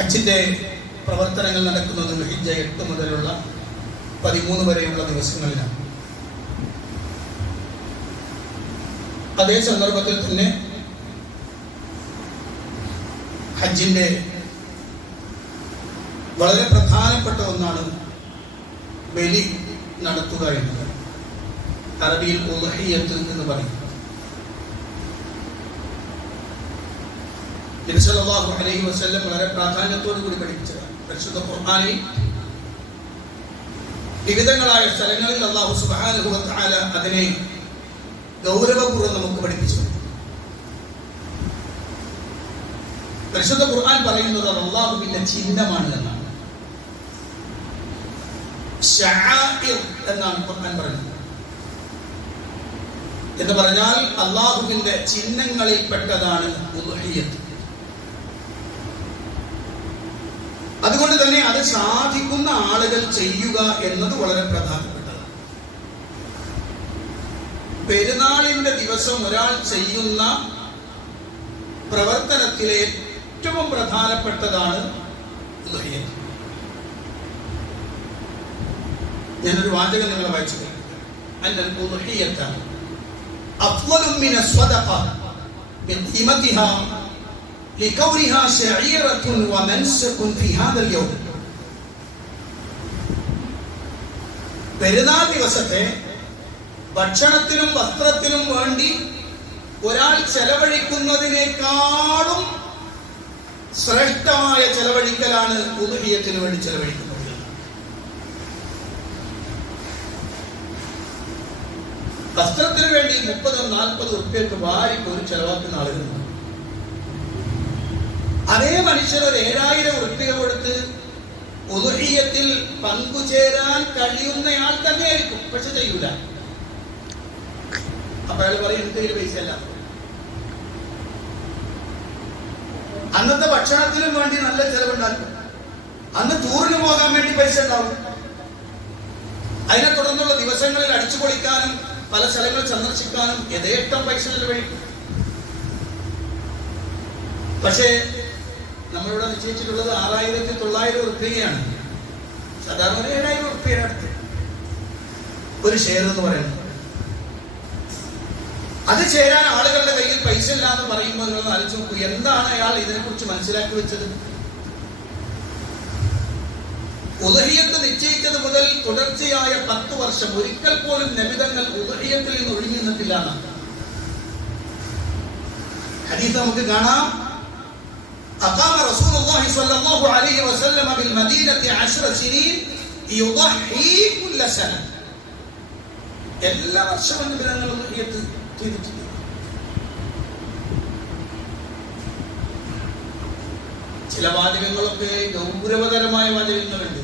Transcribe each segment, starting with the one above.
ഹജ്ജിന്റെ പ്രവർത്തനങ്ങൾ നടക്കുന്നത് ഹിജ എട്ട് മുതലുള്ള പതിമൂന്ന് വരെയുള്ള ദിവസങ്ങളിലാണ്. അതേ സന്ദർഭത്തിൽ തന്നെ ഹജ്ജിന്റെ വളരെ പ്രധാനപ്പെട്ട ഒന്നാണ് ബലി നടത്തുക എന്നത്. അറബിയിൽ ഉലഹിയത്ത് എന്ന് പറയും. സല്ലല്ലാഹു അലൈഹി വസല്ലം വളരെ പ്രാധാന്യത്തോടു കൂടി പഠിപ്പിച്ചതാണ്. പരിശുദ്ധ ഖുർആനിൽ വിവിധങ്ങളായ സ്ഥലങ്ങളിൽ അള്ളാഹു തആല അതിനെ ഗൗരവപൂർവം നമുക്ക് പഠിപ്പിച്ചു പരിശുദ്ധ ഖുർആൻ പറയുന്നത് അള്ളാഹുവിന്റെ ചിഹ്നമാണ് എന്നാണ്. എന്നാണ് ഖുർആൻ പറയുന്നത്. എന്ന് പറഞ്ഞാൽ അള്ളാഹുവിന്റെ ചിഹ്നങ്ങളിൽ പെട്ടതാണ് ഉദ്ഹിയത്ത്. അതുകൊണ്ട് തന്നെ അത് സാധിക്കുന്ന ആളുകൾ ചെയ്യുക എന്നത് വളരെ പ്രധാനപ്പെട്ടതാണ്. പെരുന്നാളിന്റെ ദിവസം ഒരാൾ ചെയ്യുന്ന പ്രവർത്തനത്തിലെ ഏറ്റവും പ്രധാനപ്പെട്ടതാണ് ഞാനൊരു വാചകം നിങ്ങളെ വായിച്ചു അല്ല لكونها شعيرة ومنسك في هذا اليوم പെരുന്നാൾ ദിവസത്തെ ഭക്ഷണത്തിനും വസ്ത്രത്തിനും വേണ്ടി ഒരാൾ ചെലവഴിക്കുന്നതിനേക്കാളും ശ്രേഷ്ഠമായ ചെലവഴിക്കലാണ് ഉദഹീയത്തിന് വേണ്ടി ചെലവഴിക്കുന്നത് വസ്ത്രത്തിന് വേണ്ടി മുപ്പതും നാൽപ്പതും ഉറുപ്പ്യക്ക് വാരി ഒരു ചെലവാക്കുന്ന ആളുകളുണ്ട് അതേ മനുഷ്യർ ഒരു ഏഴായിരം ഉറുപ്പിക കൊടുത്ത് ഉദുഹിയത്തിൽ പങ്കുചേരാൻ കഴിയുന്നയാൾ തന്നെയായിരിക്കും. പക്ഷെ ചെയ്യൂല. അപ്പൊ അയാൾ പറയും എന്റെ കയ്യിൽ പൈസ അല്ല അന്നത്തെ ഭക്ഷണത്തിനും വേണ്ടി നല്ല ചെലവുണ്ടാക്കും. അന്ന് ടൂറിന് പോകാൻ വേണ്ടി പൈസ ഉണ്ടാവും. അതിനെ തുടർന്നുള്ള ദിവസങ്ങളിൽ അടിച്ചു പൊളിക്കാനും പല സ്ഥലങ്ങൾ സന്ദർശിക്കാനും യഥേഷ്ടം പൈസ ചെലവഴിക്കും. പക്ഷേ നമ്മളിവിടെ നിശ്ചയിച്ചിട്ടുള്ളത് ആറായിരത്തി തൊള്ളായിരം ഉറുപ്പികയാണ്. സാധാരണ ഏഴായിരം ഉറുപ്പികയാണ് അടുത്ത്. ഒരു ഷെയർ എന്ന് പറയുന്നത്. അത് ചേരാൻ ആളുകളുടെ കയ്യിൽ പൈസ ഇല്ല എന്ന് പറയുമ്പോൾ നിങ്ങളൊന്ന് ആലോചിച്ച് നോക്കൂ എന്താണ് അയാൾ ഇതിനെക്കുറിച്ച് മനസ്സിലാക്കി വെച്ചത്? ഉദഹിയത്ത് നിശ്ചയിച്ചത് മുതൽ തുടർച്ചയായ പത്ത് വർഷം ഒരിക്കൽ പോലും നബിതങ്ങൾ ഉദഹിയത്തിൽ നിന്ന് ഒഴിഞ്ഞു നിന്നിട്ടില്ല ഹദീസ് നമുക്ക് കാണാം. أقام رسول الله صلى الله عليه وسلم بالمدينة عشر سنين يضحي كل سنة എല്ലാ വർഷവും നബിതങ്ങൾ ഉദഹിയത്ത് ചെയ്തിട്ടുണ്ട് ചില വാചകങ്ങളൊക്കെ ഗൗരവതരമായ വാചകങ്ങളുണ്ട്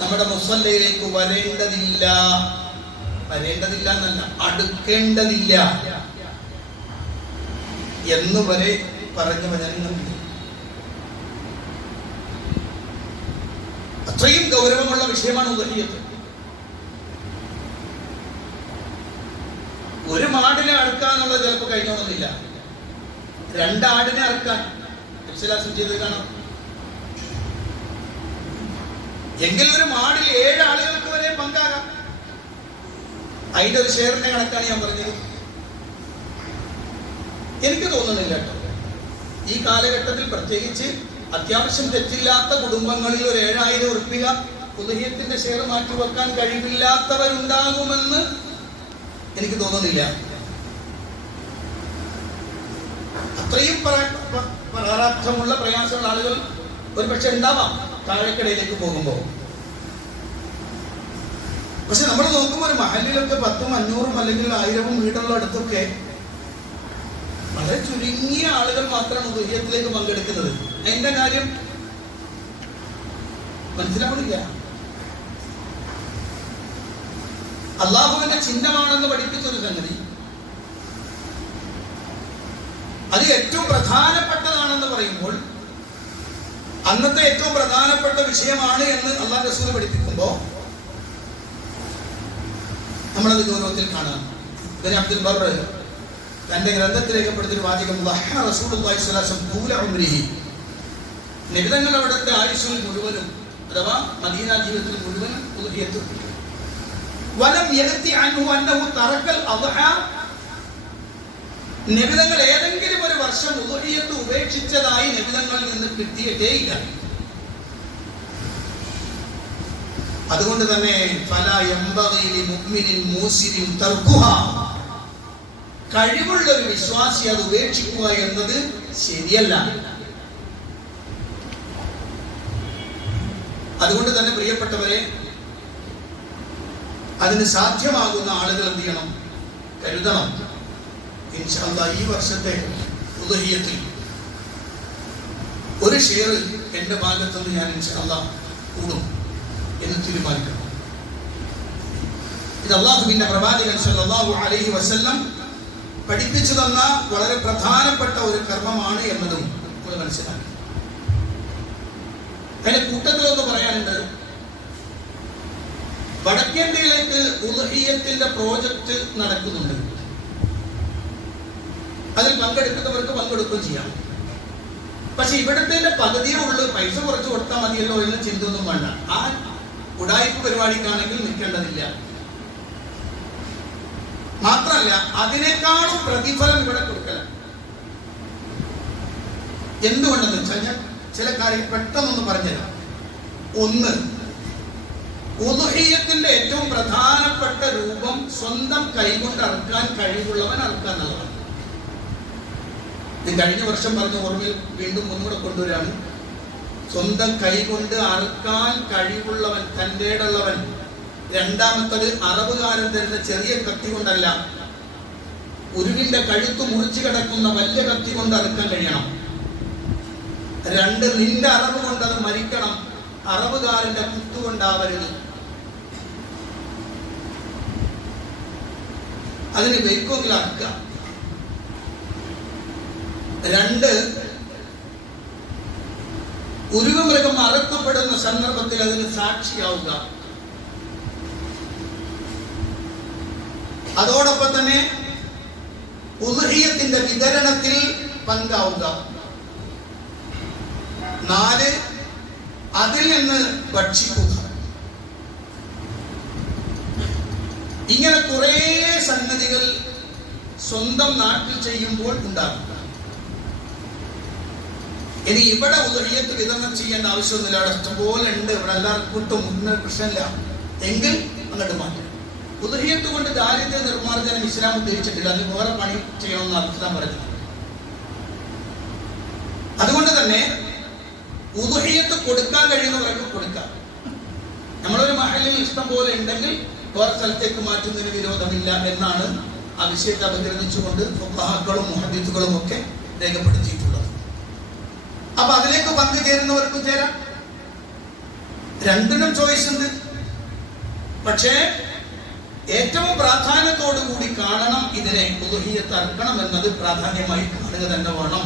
നമ്മുടെ മുസല്ലയിലേക്ക് വരേണ്ടതില്ല വരേണ്ടതില്ല എന്നല്ല അടുക്കേണ്ടതില്ല എന്ന് വരെ പറഞ്ഞ വചനങ്ങളുണ്ട് അത്രയും ഗൗരവമുള്ള വിഷയമാണ് ഉദഹിയത് ഒരു മാടിനെ അറുക്കാന്നുള്ളത് ചിലപ്പോൾ കഴിഞ്ഞോന്നില്ല രണ്ടാടിനെ അറുക്കാൻ വിശ്വാസം ചെയ്ത് കാണാം? എങ്കിൽ ഒരു മാടിൽ ഏഴ് ആളുകൾക്ക് വരെ പങ്കാകാം. അതിന്റെ ഒരു ഷെയറിന്റെ കണക്കാണ് ഞാൻ പറഞ്ഞത്. എനിക്ക് തോന്നുന്നില്ല കേട്ടോ. ഈ കാലഘട്ടത്തിൽ പ്രത്യേകിച്ച് അത്യാവശ്യം തെറ്റില്ലാത്ത കുടുംബങ്ങളിൽ ഒരു ഏഴായിരം ഉറപ്പിക പുതുഹ്യത്തിന്റെ ഷെയർ മാറ്റി വെക്കാൻ കഴിവില്ലാത്തവരുണ്ടാകുമെന്ന് എനിക്ക് തോന്നുന്നില്ല. അത്രയും പരാർത്ഥമുള്ള പ്രയാസമുള്ള ആളുകൾ ഒരു പക്ഷെ ഉണ്ടാവാം താഴെക്കടയിലേക്ക് പോകുമ്പോൾ. പക്ഷെ നമ്മൾ നോക്കുമ്പോൾ ഒരു മഹലിലൊക്കെ പത്തും അഞ്ഞൂറും അല്ലെങ്കിൽ ആയിരവും വീടുള്ള അടുത്തൊക്കെ വളരെ ചുരുങ്ങിയ ആളുകൾ മാത്രമാണ് ദുര്യത്തിലേക്ക് പങ്കെടുക്കുന്നത്. എന്റെ കാര്യം? മനസ്സിലാവണില്ല അള്ളാഹുവിന്റെ ചിഹ്നമാണെന്ന് പഠിപ്പിച്ച ഒരു സംഗതി. അത് ഏറ്റവും പ്രധാനപ്പെട്ടതാണെന്ന് പറയുമ്പോൾ അന്നത്തെ ഏറ്റവും പ്രധാനപ്പെട്ട വിഷയമാണ് എന്ന് അള്ളാഹ് റസൂൽ പഠിപ്പിക്കുമ്പോൾ നമ്മളത് ഗൗരവത്തിൽ കാണാം അബ്ദുൽ ബർ തന്റെ ഗ്രന്ഥത്തിൽ രേഖപ്പെടുത്തിയ വാചകം. നിബിധങ്ങൾ അവിടുത്തെ ആയുസ്സിൽ മുഴുവനും അഥവാ മദീന ജീവിതത്തിൽ മുഴുവനും ഉദഹിയത്ത് വലം അൻഹു അന്നഹു തറക്കൽ അദ്ഹ. നിബിധങ്ങൾ ഏതെങ്കിലും ഒരു വർഷം ഉദഹിയത്ത് ഉപേക്ഷിച്ചതായി നിബിതങ്ങളിൽ നിന്ന് കിട്ടിയിട്ടേ ഇല്ല. അതുകൊണ്ട് തന്നെ ഫല എമ്പകയിലെ മുഗ്മിനും മൂസിനും തർക്കുഹ. കഴിവുള്ള ഒരു വിശ്വാസി അത് ഉപേക്ഷിക്കുക എന്നത് ശരിയല്ല. അതുകൊണ്ട് തന്നെ പ്രിയപ്പെട്ടവരെ അതിന് സാധ്യമാകുന്ന ആളുകൾ എന്ത് ചെയ്യണം? കരുതണം. ഈ വർഷത്തെ ഉദഹീയത്തിൽ ഒരു ഷെയർ എന്റെ ഭാഗത്തുനിന്ന് ഞാൻ ഇൻഷാ അല്ലാ കൂടും എന്ന് തീരുമാനിക്കണം. ഇത് അള്ളാഹുവിന്റെ പ്രവാചകൻ സല്ലല്ലാഹു അലൈഹി വസല്ലം പഠിപ്പിച്ചു തന്ന വളരെ പ്രധാനപ്പെട്ട ഒരു കർമ്മമാണ് എന്നതും നമ്മൾ മനസ്സിലാക്കി. അതിന്റെ കൂട്ടത്തിലൊന്ന് പറയാനുണ്ട്. വടക്കേണ്ടയിലേക്ക് ഉദഹീയത്തിന്റെ പ്രോജക്റ്റ് നടക്കുന്നുണ്ട്. അതിൽ പങ്കെടുക്കുന്നവർക്ക് പങ്കെടുക്കുകയും ചെയ്യാം. പക്ഷെ ഇവിടുത്തെ പകുതിയേ ഉള്ളൂ. പൈസ കുറച്ച് കൊടുത്താൽ മതിയല്ലോ എന്ന് ചിന്തയൊന്നും വേണ്ട. ആ ഉടായ്പ പരിപാടിക്കാണെങ്കിൽ നിൽക്കേണ്ടതില്ല. മാത്രമല്ല അതിനേക്കാളും പ്രതിഫലം ഇവിടെ കൊടുക്കല എന്തുകൊണ്ടെന്ന് വെച്ചാൽ ഞാൻ ചില കാര്യം പെട്ടെന്നൊന്ന് പറഞ്ഞുതരാം. ഒന്ന് ഉദുഹീയത്തിന്റെ ഏറ്റവും പ്രധാനപ്പെട്ട രൂപം സ്വന്തം കൈകൊണ്ട് അറുക്കാൻ കഴിവുള്ളവൻ അറുക്കാൻ എന്നുള്ളതാണ് ഇത് കഴിഞ്ഞ വർഷം പറഞ്ഞ ഓർമ്മയിൽ വീണ്ടും ഒന്നുകൂടെ കൊണ്ടുവരാണ്. സ്വന്തം കൈകൊണ്ട് അറുക്കാൻ കഴിവുള്ളവൻ തന്റെ ഉള്ളവൻ രണ്ടാമത്തത് അറബുകാരൻ തരുന്ന ചെറിയ കത്തി കൊണ്ടല്ല. ഉരുവിന്റെ കഴുത്ത് മുറിച്ചു കിടക്കുന്ന വലിയ കത്തി കൊണ്ട് അറുക്കാൻ കഴിയണം. രണ്ട് നിന്റെ അറവ് കൊണ്ട് അത് മരിക്കണം. അറബുകാരന്റെ കുത്തുകൊണ്ടാവരുത് അതിന് വെക്കുമെങ്കിൽ അറുക്ക രണ്ട് ഉരുവമൃഗം അറുക്കപ്പെടുന്ന സന്ദർഭത്തിൽ അതിന് സാക്ഷിയാവുക. അതോടൊപ്പം തന്നെ ഉദഹീയത്തിന്റെ വിതരണത്തിൽ പങ്കാവുക. നാല് അതിൽ നിന്ന് ഭക്ഷിക്കുക. ഇങ്ങനെ കുറേ സംഗതികൾ സ്വന്തം നാട്ടിൽ ചെയ്യുമ്പോൾ ഉണ്ടാകും. ഇനി ഇവിടെ ഉദഹീയത്ത് വിതരണം ചെയ്യേണ്ട ആവശ്യമൊന്നുമില്ല. അവിടെ ഇഷ്ടംപോലെ ഉണ്ട്. ഇവിടെ എല്ലാവർക്കും കിട്ടും മുന്നേ പ്രശ്നമില്ല. എങ്കിൽ അങ്ങോട്ട് മാറ്റും ഉദഹീയത്ത് കൊണ്ട് ദാരിദ്ര്യ നിർമ്മാർജനം ഇസ്ലാം ഉദ്ദേശിച്ചിട്ടില്ല അതിന് വേറെ പണി ചെയ്യണമെന്ന് ഇസ്ലാം പറയുന്നത് അതുകൊണ്ട് തന്നെ ഉദഹീയത്ത് കൊടുക്കാൻ കഴിയുന്നവർക്ക് കൊടുക്കാം. നമ്മളൊരു മഹലിൽ ഇഷ്ടം പോലെ ഉണ്ടെങ്കിൽ വേറെ സ്ഥലത്തേക്ക് മാറ്റുന്നതിന് വിരോധമില്ല എന്നാണ് ആ വിഷയത്തെ അപഗ്രഥിച്ചുകൊണ്ട് ഫുഹാക്കളും മുഹദ്ദീത്തുകളും ഒക്കെ രേഖപ്പെടുത്തിയിട്ടുള്ളത്. അപ്പൊ അതിലേക്ക് പങ്കുചേരുന്നവർക്കും ചേരാം. രണ്ടിനും ചോയ്സ് ഉണ്ട്. പക്ഷേ ഏറ്റവും പ്രാധാന്യത്തോടു കൂടി കാണണം ഇതിനെ തർക്കണം എന്നത് പ്രാധാന്യമായി കാണുക തന്നെ വേണം.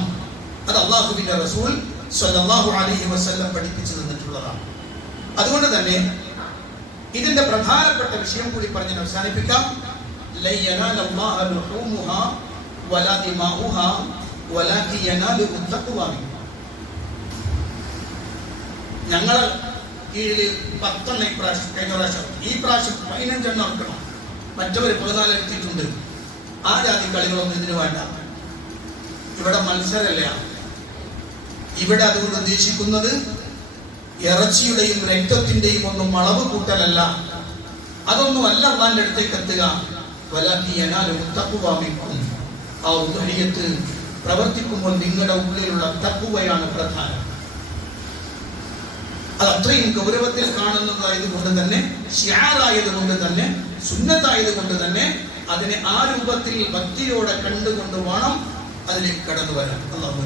അത് അള്ളാഹുവിന്റെ റസൂൽ സ്വല്ലല്ലാഹു അലൈഹി വസല്ലം പഠിപ്പിച്ചു തന്നിട്ടുള്ളതാണ്. അതുകൊണ്ട് തന്നെ ഇതിന്റെ പ്രധാനപ്പെട്ട വിഷയം കൂടി പറഞ്ഞ് അവസാനിപ്പിക്കാം. ഞങ്ങൾ കീഴിൽ പത്തെണ്ണം ഈ പ്രാവശ്യം കഴിഞ്ഞ പ്രാവശ്യം ഈ പ്രാവശ്യം പതിനഞ്ചെണ്ണം ഇറക്കണം മറ്റവർ പുറകാലം എത്തിയിട്ടുണ്ട് ആ ജാതി കളികളൊന്നും ഇതിന് വേണ്ട? ഇവിടെ മത്സരമല്ല ഇവിടെ അതുകൊണ്ട് ഉദ്ദേശിക്കുന്നത് ഇറച്ചിയുടെയും രക്തത്തിന്റെയും ഒന്നും അളവ് കൂട്ടലല്ല. അതൊന്നും അല്ല അള്ളാന്റെ അടുത്തേക്ക് എത്തുക. വലാക്കി എന്നാലും തക്കുവാമിക്കും ആ ഉദഹീയത്ത് പ്രവർത്തിക്കുമ്പോൾ നിങ്ങളുടെ ഉള്ളിലുള്ള തക്കുവയാണ് പ്രധാനം. അത് അത്രയും ഗൗരവത്തിൽ കാണുന്നതായത് കൊണ്ട് തന്നെ ഷിയാറായത് കൊണ്ട് തന്നെ സുന്നത്തായത് കൊണ്ട് തന്നെ അതിനെ ആ രൂപത്തിൽ ഭക്തിയോടെ കണ്ടുകൊണ്ട് വേണം അതിലേക്ക് കടന്നു വരാൻ അള്ളാഹു.